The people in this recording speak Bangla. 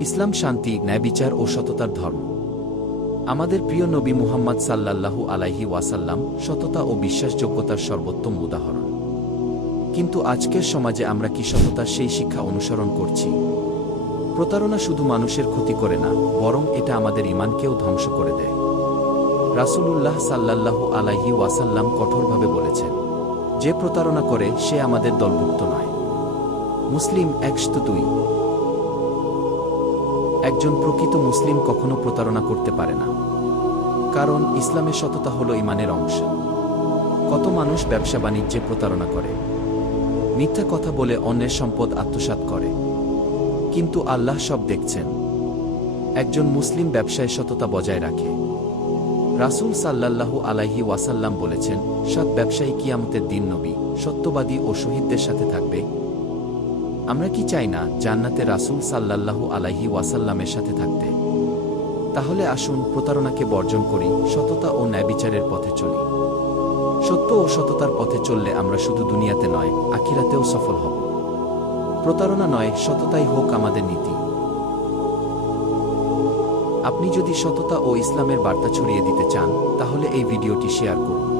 ইসলাম শান্তি ন্যায়বিচার ও সততার ধর্ম। আমাদের প্রিয় নবী মুহাম্মদ সাল্লাল্লাহু আলাইহি ওয়াসাল্লাম সততা ও বিশ্বাসযোগ্যতার সর্বোত্তম উদাহরণ। কিন্তু আজকের সমাজে আমরা কি সততার সেই শিক্ষা অনুসরণ করছি? প্রতারণা শুধু মানুষের ক্ষতি করে না, বরং এটা আমাদের ইমানকেও ধ্বংস করে দেয়। রাসূলুল্লাহ সাল্লাল্লাহু আলাইহি ওয়াসাল্লাম কঠোরভাবে বলেছেন, যে প্রতারণা করে, সে আমাদের দলভুক্ত নয়। মুসলিম একশত দুই। একজন প্রকৃত মুসলিম কখনো প্রতারণা করতে পারে না। কারণ ইসলামের সততা হল ইমানের অংশ। কত মানুষ ব্যবসা বাণিজ্যে প্রতারণা করে। মিথ্যা কথা বলে অন্যের সম্পদ আত্মসাৎ করে। কিন্তু আল্লাহ সব দেখছেন। একজন মুসলিম ব্যবসায় সততা বজায় রাখে। রাসূল সাল্লাল্লাহু আলাইহি ওয়াসাল্লাম বলেছেন, সৎ ব্যবসায়ী কিয়ামতের দিন নবী সত্যবাদী ও শহীদদের সাথে থাকবে। আমরা কি চাই না জান্নাতে রাসূল সাল্লাল্লাহু আলাইহি ওয়াসাল্লামের সাথে থাকতে? তাহলে আসুন প্রতারণাকে বর্জন করি, সততা ও ন্যায়বিচারের পথে চলি। সত্য ও সততার পথে চললে আমরা শুধু দুনিয়াতে নয়, আখিরাতেও সফল হব। প্রতারণা নয়, সততাই হোক আমাদের নীতি। আপনি যদি সততা ও ইসলামের বার্তা ছড়িয়ে দিতে চান, তাহলে এই ভিডিওটি শেয়ার করুন।